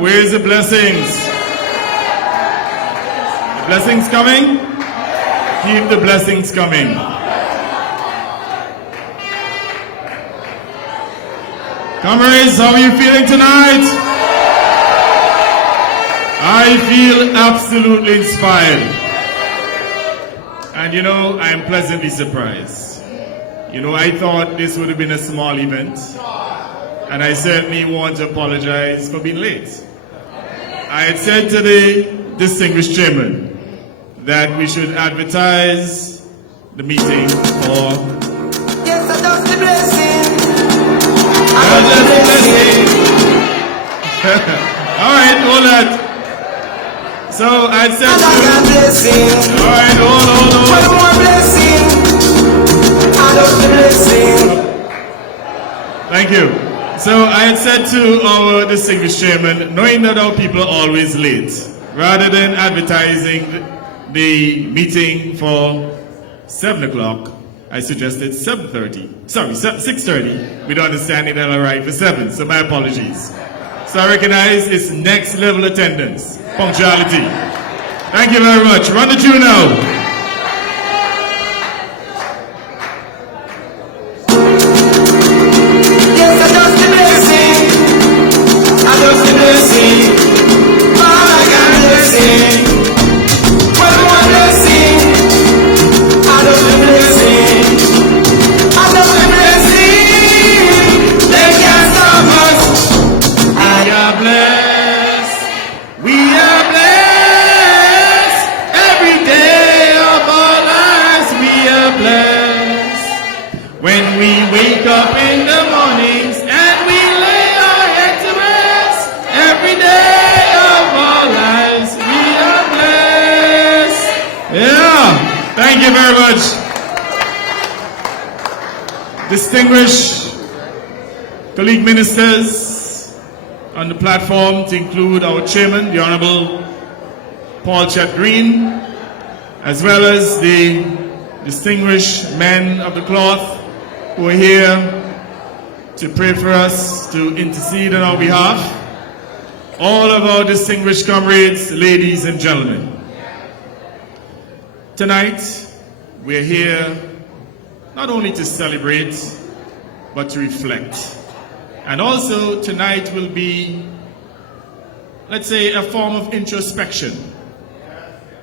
Where's the blessings? The blessings coming? Keep the blessings coming. Comrades, how are you feeling tonight? I feel absolutely inspired. And you know, I am pleasantly surprised. You know, I thought this would have been a small event. And I certainly want to apologize for being late. I had said to the distinguished chairman that we should advertise the meeting for... Yes, I love the blessing. All right, hold that. So I said to... All right, hold. One more blessing. I love the blessing. Thank you. So I had said to our distinguished chairman, knowing that our people are always late, rather than advertising the meeting for 7 o'clock, I suggested 7:30. Sorry, 6:30, with understanding that I'll arrive for 7, so my apologies. So I recognize it's next level attendance, punctuality. Thank you very much. Run the tune now. Thank you very much. Distinguished colleague ministers on the platform, to include our chairman, the Honorable Paul Chet Green, as well as the distinguished men of the cloth who are here to pray for us, to intercede on our behalf, all of our distinguished comrades, ladies and gentlemen. Tonight, we're here not only to celebrate, but to reflect. And also, tonight will be, let's say, a form of introspection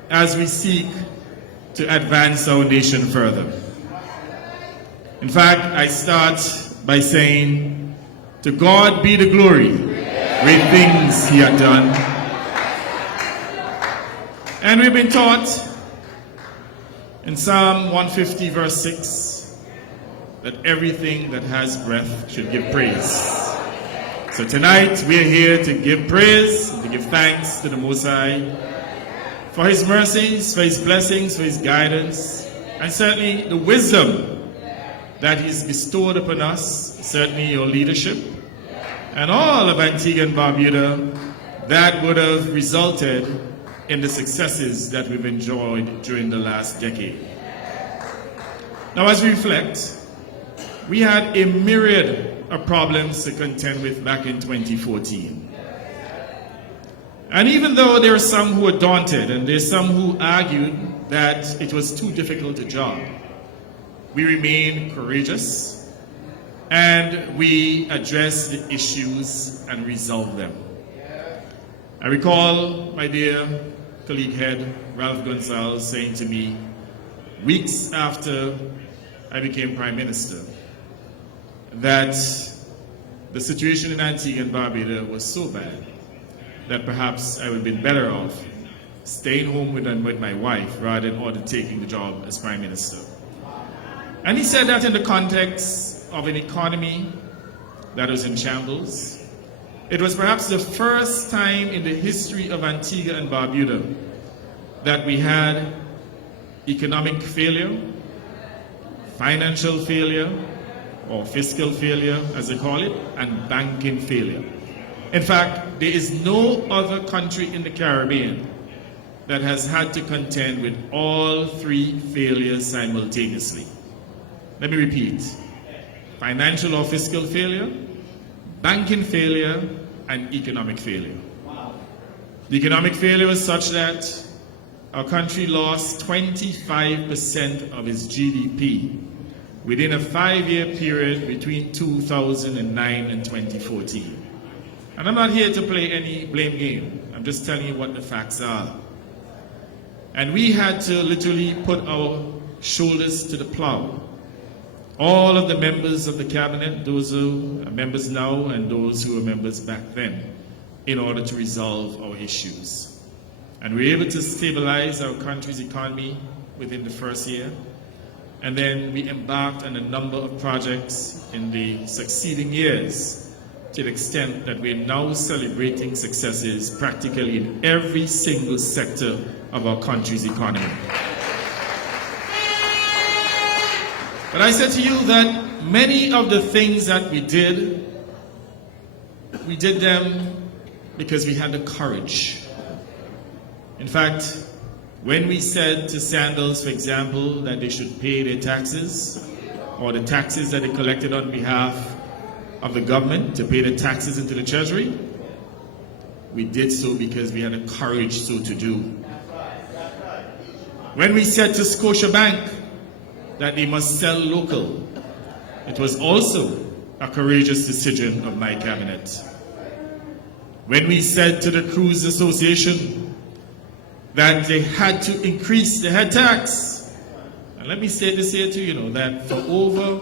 as we seek to advance our nation further. In fact, I start by saying, to God be the glory, great things He hath done. And we've been taught in Psalm 150, verse 6, that everything that has breath should give praise. So tonight, we are here to give praise, to give thanks to the Most High for His mercies, for His blessings, for His guidance, and certainly the wisdom that He's bestowed upon us, certainly your leadership, and all of Antigua and Barbuda, that would have resulted in the successes that we've enjoyed during the last decade. Now, as we reflect, we had a myriad of problems to contend with back in 2014. And even though there are some who are daunted and there's some who argued that it was too difficult a job, we remain courageous and we address the issues and resolve them. I recall my dear colleague head, Ralph Gonzalez, saying to me, weeks after I became Prime Minister, that the situation in Antigua and Barbuda was so bad that perhaps I would have been better off staying home with my wife rather than undertaking the job as Prime Minister. And he said that in the context of an economy that was in shambles. It was perhaps the first time in the history of Antigua and Barbuda that we had economic failure, financial failure, or fiscal failure, as they call it, and banking failure. In fact, there is no other country in the Caribbean that has had to contend with all three failures simultaneously. Let me repeat. Financial or fiscal failure, banking failure, and economic failure. The economic failure was such that our country lost 25% of its GDP within a 5-year period between 2009 and 2014. And I'm not here to play any blame game. I'm just telling you what the facts are. And we had to literally put our shoulders to the plow. All of the members of the cabinet, those who are members now and those who were members back then, in order to resolve our issues. And we were able to stabilize our country's economy within the first year. And then we embarked on a number of projects in the succeeding years, to the extent that we're now celebrating successes practically in every single sector of our country's economy. But I said to you that many of the things that we did them because we had the courage. In fact, when we said to Sandals, for example, that they should pay their taxes, or the taxes that they collected on behalf of the government to pay the taxes into the treasury, we did so because we had the courage so to do. When we said to Scotiabank that they must sell local, it was also a courageous decision of my cabinet. When we said to the Cruise Association that they had to increase the head tax, and let me say this here to you, that for over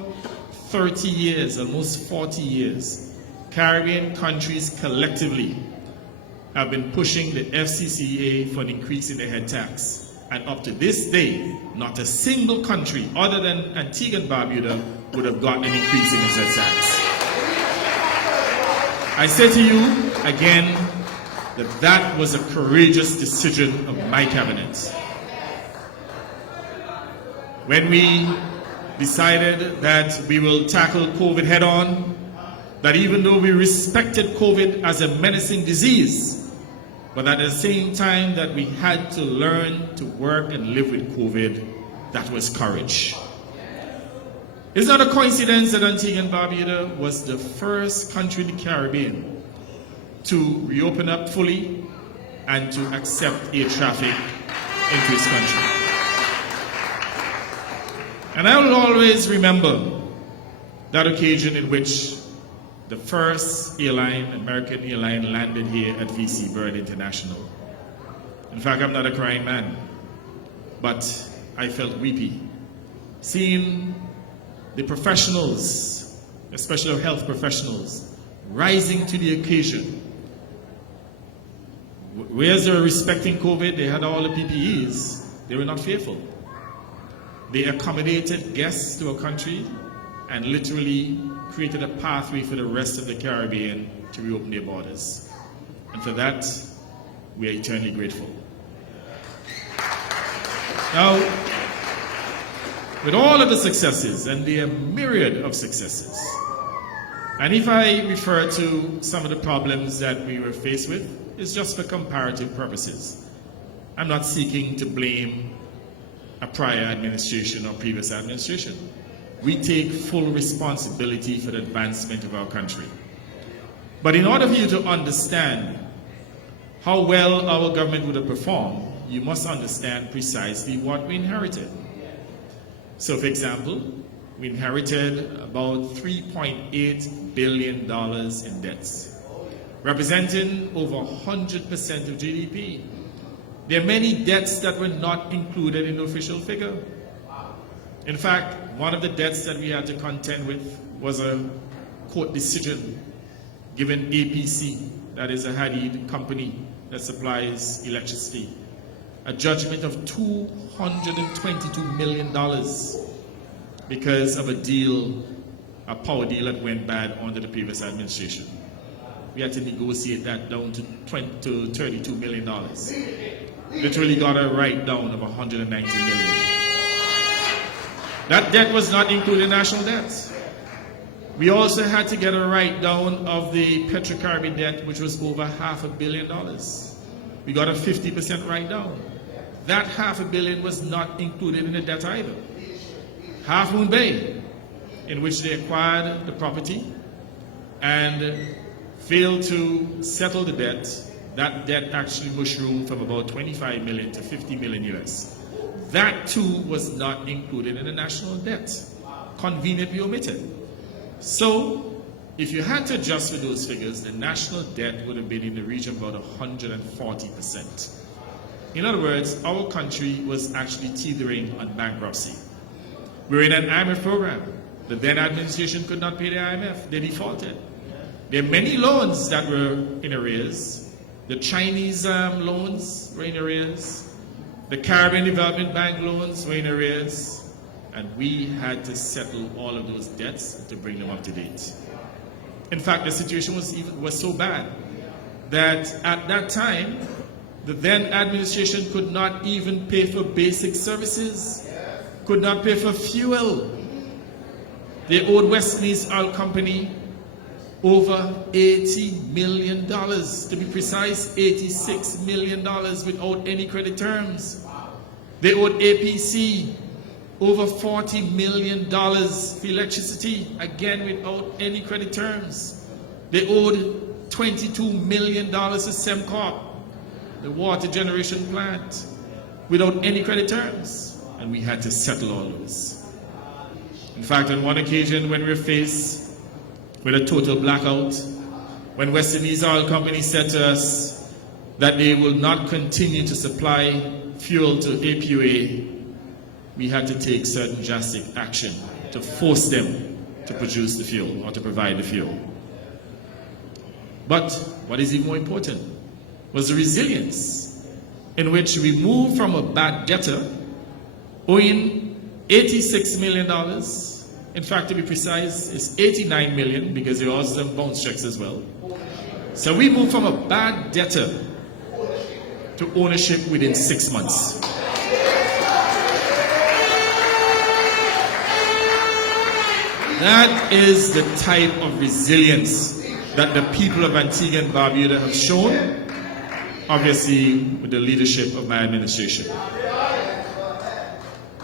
30 years, almost 40 years, Caribbean countries collectively have been pushing the FCCA for an increase in the head tax. And up to this day, not a single country other than Antigua and Barbuda would have gotten an increase in its head tax. I say to you again that that was a courageous decision of my cabinet. When we decided that we will tackle COVID head on, that even though we respected COVID as a menacing disease, but at the same time that we had to learn to work and live with COVID, that was courage. It's not a coincidence that Antigua and Barbuda was the first country in the Caribbean to reopen up fully and to accept air traffic into its country. And I will always remember that occasion in which the first airline, American airline, landed here at VC Bird International. In fact, I'm not a crying man, but I felt weepy seeing the professionals, especially health professionals, rising to the occasion. Whereas they were respecting COVID, they had all the PPEs, they were not fearful. They accommodated guests to our country and literally created a pathway for the rest of the Caribbean to reopen their borders. And for that, we are eternally grateful. Now, with all of the successes, and there are myriad of successes, and if I refer to some of the problems that we were faced with, it's just for comparative purposes. I'm not seeking to blame a prior administration or previous administration. We take full responsibility for the advancement of our country. But in order for you to understand how well our government would have performed, you must understand precisely what we inherited. So, for example, we inherited about $3.8 billion in debts, representing over 100% of GDP. There are many debts that were not included in the official figure. In fact, one of the debts that we had to contend with was a court decision given APC, that is a Hadid company that supplies electricity, a judgment of $222 million because of a power deal that went bad under the previous administration. We had to negotiate that down to $32 million. Literally got a write-down of $190 million. That debt was not included in national debt. We also had to get a write-down of the Petrocaribbean debt, which was over $500 million. We got a 50% write-down. That $500 million was not included in the debt either. Half Moon Bay, in which they acquired the property and failed to settle the debt that debt actually mushroomed from about 25 million to 50 million US. That too was not included in the national debt, conveniently omitted. So, if you had to adjust for those figures, the national debt would have been in the region of about 140%. In other words, our country was actually teetering on bankruptcy. We were in an IMF program. The then administration could not pay the IMF. They defaulted. There are many loans that were in arrears. The Chinese loans were in arrears. The Caribbean Development Bank loans were in arrears. And we had to settle all of those debts to bring them up to date. In fact, the situation was so bad that at that time, the then administration could not even pay for basic services, could not pay for fuel. They owed West Indies Oil Company over $80 million, to be precise, $86 million without any credit terms. They owed APC over $40 million for electricity, again without any credit terms. They owed $22 million to Semcorp, the water generation plant, without any credit terms. And we had to settle all those. In fact, on one occasion when we were faced with a total blackout, when West Indies Oil Company said to us that they will not continue to supply fuel to APUA, we had to take certain drastic action to force them to produce the fuel or to provide the fuel. But what is even more important was the resilience in which we moved from a bad debtor owing $86 million. In fact, to be precise, it's 89 million because there are also some bounce checks as well. So we moved from a bad debtor to ownership within 6 months. That is the type of resilience that the people of Antigua and Barbuda have shown, obviously with the leadership of my administration.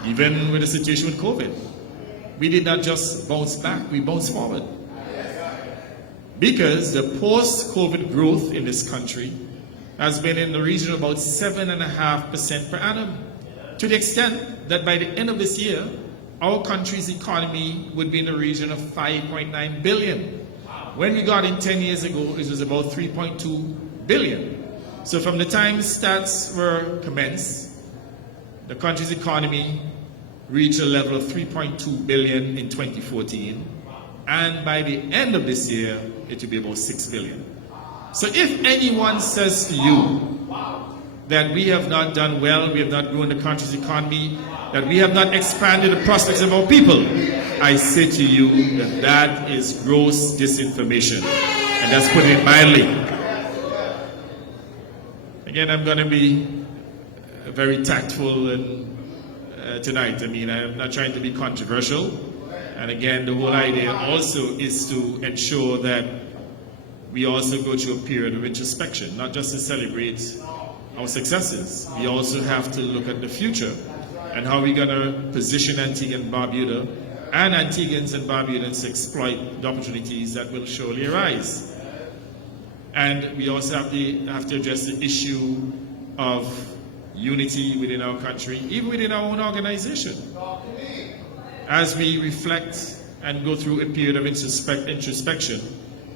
Even with the situation with COVID, we did not just bounce back, we bounced forward. Because the post-COVID growth in this country has been in the region of about 7.5% per annum, to the extent that by the end of this year, our country's economy would be in the region of 5.9 billion. When we got in 10 years ago, it was about 3.2 billion. So from the time stats were commenced, the country's economy reached a level of 3.2 billion in 2014. And by the end of this year, it will be about 6 billion. So if anyone says to you that we have not done well, we have not grown the country's economy, that we have not expanded the prospects of our people, I say to you that that is gross disinformation. And that's putting it mildly. Again, I'm going to be very tactful and tonight. I mean, I'm not trying to be controversial. And again, the whole idea also is to ensure that we also go through a period of introspection, not just to celebrate our successes. We also have to look at the future and how we're going to position Antigua and Barbuda and Antiguans and Barbudans to exploit the opportunities that will surely arise. And we also have to address the issue of unity within our country, even within our own organization. As we reflect and go through a period of introspection,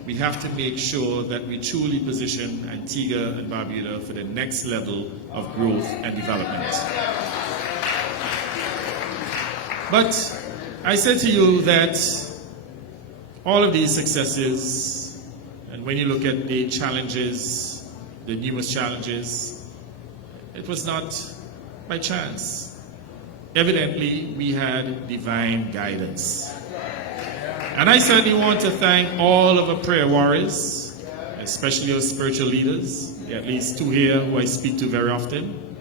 we have to make sure that we truly position Antigua and Barbuda for the next level of growth and development. But I said to you that all of these successes, and when you look at the challenges, the numerous challenges, it was not by chance. Evidently, we had divine guidance. And I certainly want to thank all of our prayer warriors, especially our spiritual leaders, at least two here who I speak to very often,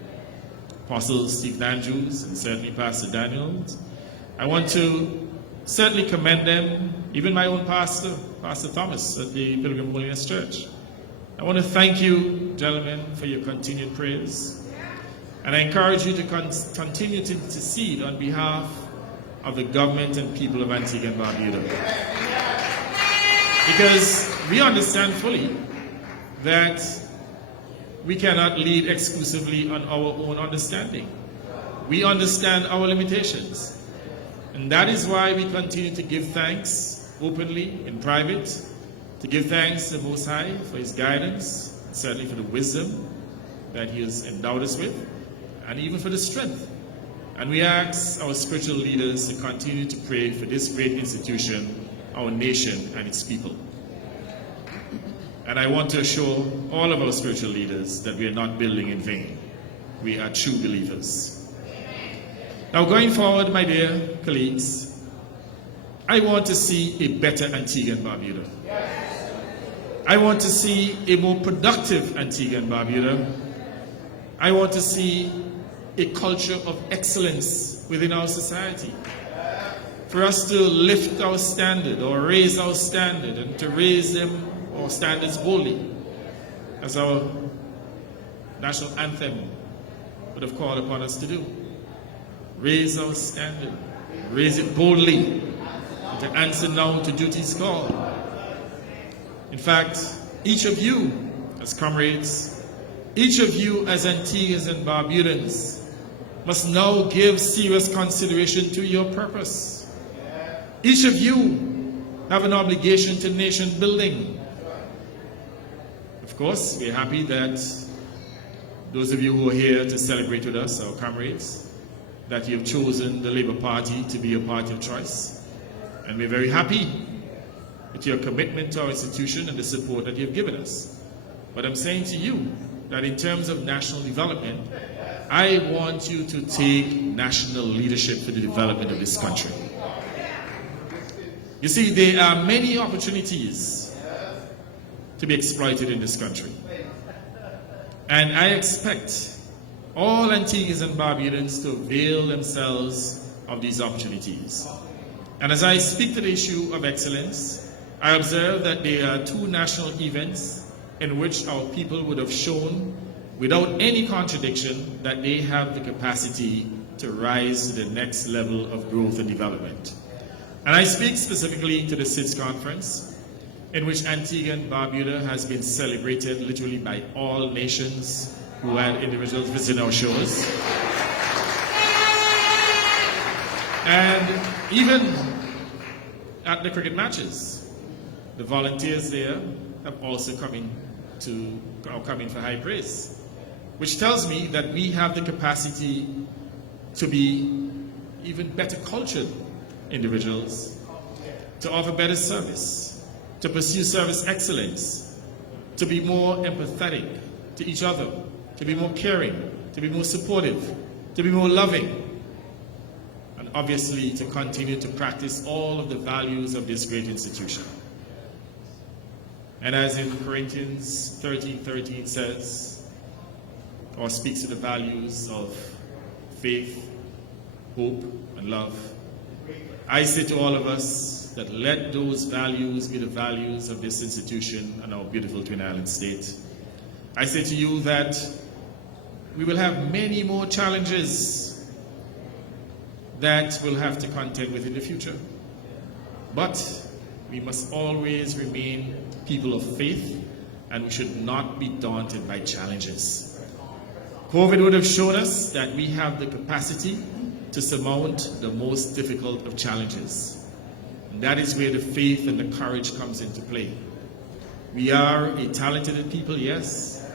Apostle Steve Andrews and certainly Pastor Daniels. I want to certainly commend them, even my own pastor, Pastor Thomas at the Pilgrim Holiness Church. I want to thank you, gentlemen, for your continued prayers. And I encourage you to continue to intercede on behalf of the government and people of Antigua and Barbuda. Because we understand fully that we cannot lead exclusively on our own understanding. We understand our limitations. And that is why we continue to give thanks openly, in private, to give thanks to the Most High for His guidance, certainly for the wisdom that He has endowed us with, and even for the strength. And we ask our spiritual leaders to continue to pray for this great institution, our nation, and its people. And I want to assure all of our spiritual leaders that we are not building in vain. We are true believers. Now, going forward, my dear colleagues, I want to see a better Antigua and Barbuda. I want to see a more productive Antigua and Barbuda. I want to see a culture of excellence within our society. For us to lift our standard or raise our standard and to raise them or standards boldly, as our national anthem would have called upon us to do. Raise our standard, raise it boldly, and to answer now to duty's call. In fact, each of you as comrades, each of you as Antiguans and Barbudans must now give serious consideration to your purpose. Each of you have an obligation to nation building. Of course, we're happy that those of you who are here to celebrate with us, our comrades, that you have chosen the Labour Party to be your party of choice. And we're very happy with your commitment to our institution and the support that you've given us. But I'm saying to you that in terms of national development, I want you to take national leadership for the development of this country. You see, there are many opportunities to be exploited in this country. And I expect all Antiguans and Barbudans to avail themselves of these opportunities. And as I speak to the issue of excellence, I observe that there are two national events in which our people would have shown, without any contradiction, that they have the capacity to rise to the next level of growth and development. And I speak specifically to the SIDS conference, in which Antigua and Barbuda has been celebrated literally by all nations who had individuals visit our shores. And even at the cricket matches, the volunteers there have also come in for high praise, which tells me that we have the capacity to be even better cultured individuals, to offer better service, to pursue service excellence, to be more empathetic to each other, to be more caring, to be more supportive, to be more loving, and obviously to continue to practice all of the values of this great institution. And as in Corinthians 13:13 says, or speaks to the values of faith, hope, and love, I say to all of us that let those values be the values of this institution and our beautiful Twin Island state. I say to you that we will have many more challenges that we'll have to contend with in the future. But we must always remain people of faith, and we should not be daunted by challenges. COVID would have shown us that we have the capacity to surmount the most difficult of challenges. And that is where the faith and the courage comes into play. We are a talented people, yes,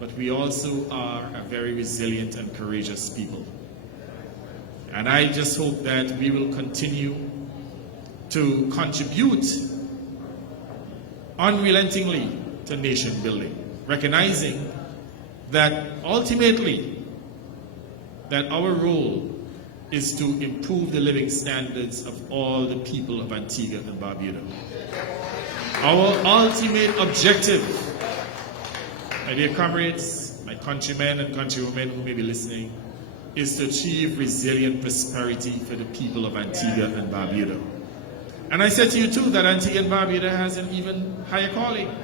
but we also are a very resilient and courageous people. And I just hope that we will continue to contribute unrelentingly to nation building, recognizing that ultimately that our role is to improve the living standards of all the people of Antigua and Barbuda. Our ultimate objective, my dear comrades, my countrymen and countrywomen who may be listening, is to achieve resilient prosperity for the people of Antigua and Barbuda. And I said to you too that Antigua and Barbuda has an even higher calling,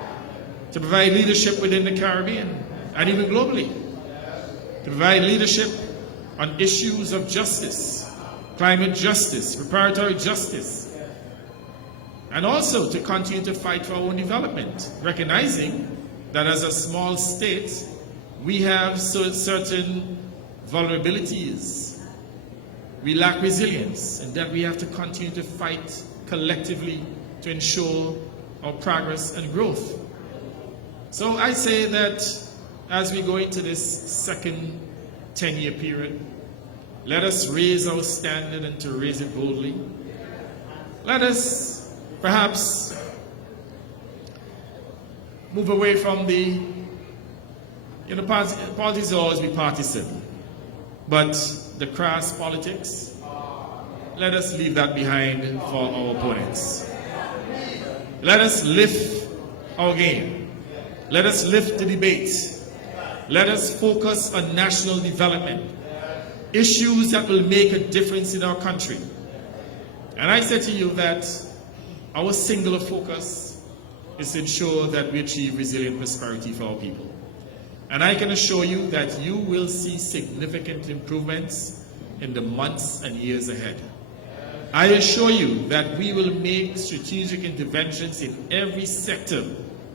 to provide leadership within the Caribbean and even globally, to provide leadership on issues of justice, climate justice, preparatory justice, and also to continue to fight for our own development, recognizing that as a small state, we have certain vulnerabilities. We lack resilience, and that we have to continue to fight collectively to ensure our progress and growth. So I say that as we go into this second 10-year period, let us raise our standard and to raise it boldly. Let us perhaps move away from the, politics will always be partisan, but the crass politics, let us leave that behind for our opponents. Let us lift our game. Let us lift the debate. Let us focus on national development, issues that will make a difference in our country. And I say to you that our singular focus is to ensure that we achieve resilient prosperity for our people. And I can assure you that you will see significant improvements in the months and years ahead. I assure you that we will make strategic interventions in every sector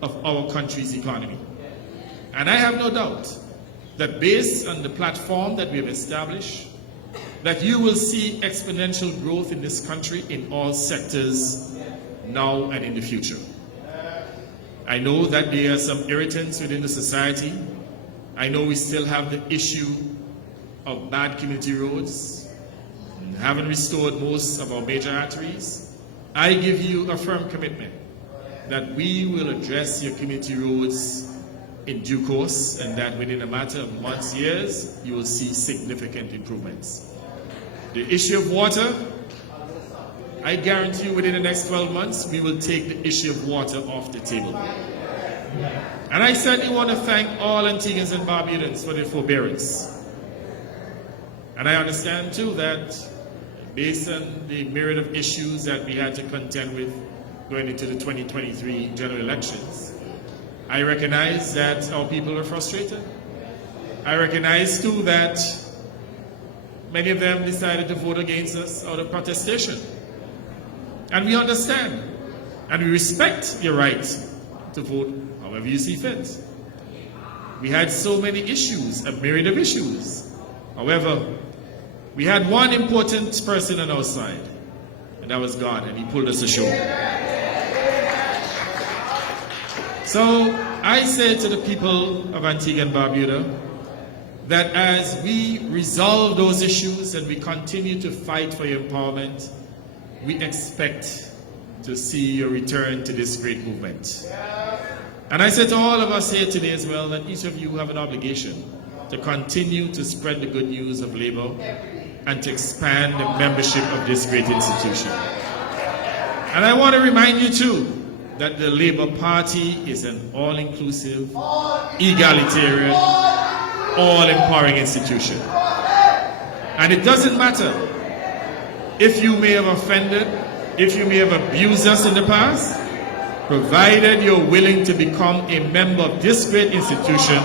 of our country's economy. And I have no doubt that based on the platform that we have established, that you will see exponential growth in this country in all sectors now and in the future. I know that there are some irritants within the society. I know we still have the issue of bad community roads, and haven't restored most of our major arteries. I give you a firm commitment that we will address your community roads in due course, and that within a matter of months, years, you will see significant improvements. The issue of water, I guarantee you within the next 12 months, we will take the issue of water off the table. And I certainly want to thank all Antiguans and Barbudans for their forbearance. And I understand too that based on the myriad of issues that we had to contend with going into the 2023 general elections, I recognize that our people are frustrated. I recognize too that many of them decided to vote against us out of protestation. And we understand and we respect your right to vote however you see fit. We had so many issues, a myriad of issues. However, we had one important person on our side, and that was God, and he pulled us ashore. So I say to the people of Antigua and Barbuda that as we resolve those issues and we continue to fight for your empowerment, we expect to see your return to this great movement. And I say to all of us here today as well that each of you have an obligation to continue to spread the good news of labor and to expand the membership of this great institution. And I want to remind you too that the Labour Party is an all-inclusive, egalitarian, all-empowering institution. And it doesn't matter if you may have offended, if you may have abused us in the past, provided you're willing to become a member of this great institution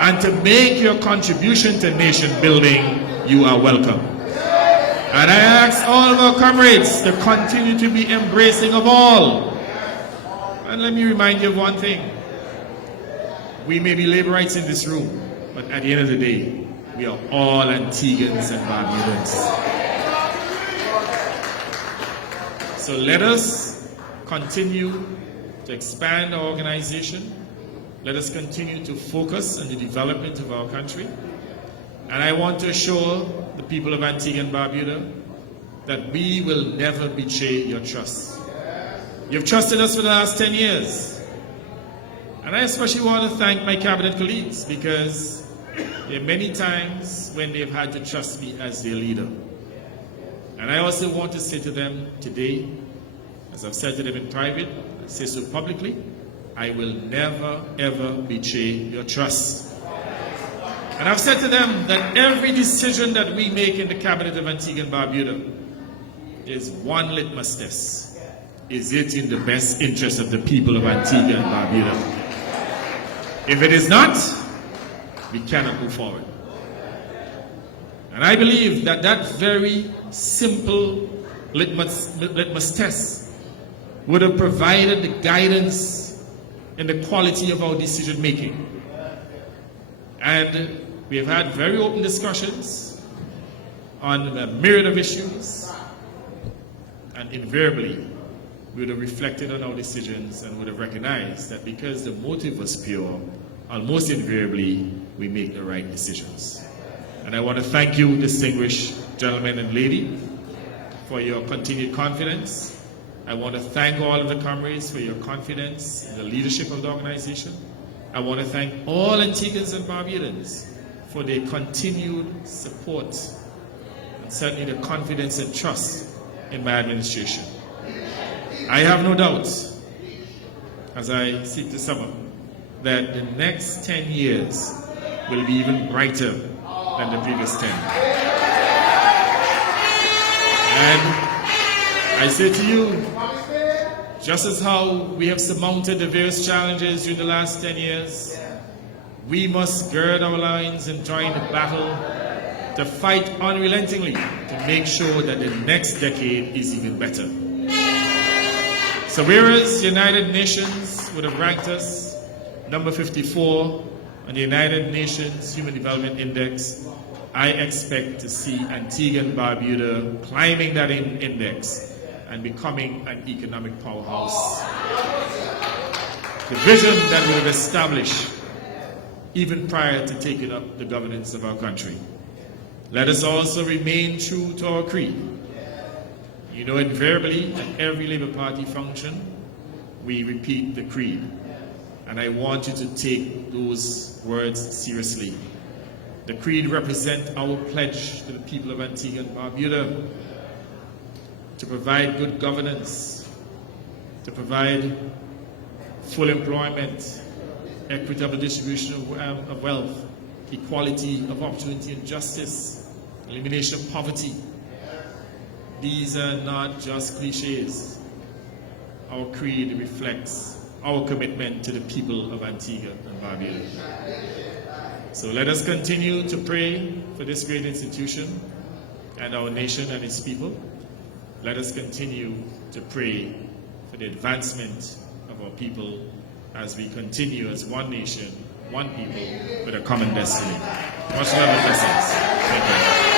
and to make your contribution to nation building, you are welcome. And I ask all of our comrades to continue to be embracing of all. And let me remind you of one thing. We may be Labourites in this room, but at the end of the day, we are all Antiguans and Barbudans. So let us continue to expand our organization. Let us continue to focus on the development of our country. And I want to assure the people of Antigua and Barbuda that we will never betray your trust. You've trusted us for the last 10 years. And I especially want to thank my cabinet colleagues because there are many times when they've had to trust me as their leader. And I also want to say to them today, as I've said to them in private, I say so publicly, I will never ever betray your trust. And I've said to them that every decision that we make in the cabinet of Antigua and Barbuda is one litmus test. Is it in the best interest of the people of Antigua and Barbuda? If it is not, we cannot move forward. And I believe that that very simple litmus test would have provided the guidance in the quality of our decision making. And we have had very open discussions on a myriad of issues, and invariably we would have reflected on our decisions and would have recognized that because the motive was pure, almost invariably we make the right decisions. And I want to thank you, distinguished gentlemen and lady, for your continued confidence. I want to thank all of the comrades for your confidence in the leadership of the organization. I want to thank all Antiguans and Barbudans for their continued support and certainly the confidence and trust in my administration. I have no doubt, as I seek to sum up, that the next 10 years will be even brighter than the previous 10. And I say to you, just as how we have surmounted the various challenges during the last 10 years, we must gird our loins and join the battle to fight unrelentingly to make sure that the next decade is even better. So whereas the United Nations would have ranked us number 54 on the United Nations Human Development Index, I expect to see Antigua and Barbuda climbing that index and becoming an economic powerhouse. The vision that we have established even prior to taking up the governance of our country. Let us also remain true to our creed. You know, invariably at every Labour Party function, we repeat the creed. And I want you to take those words seriously. The creed represents our pledge to the people of Antigua and Barbuda to provide good governance, to provide full employment, equitable distribution of wealth, equality of opportunity and justice, elimination of poverty. These are not just cliches. Our creed reflects our commitment to the people of Antigua and Barbuda. So let us continue to pray for this great institution and our nation and its people. Let us continue to pray for the advancement of our people as we continue as one nation, one people, with a common destiny. Much love and blessings. Thank you.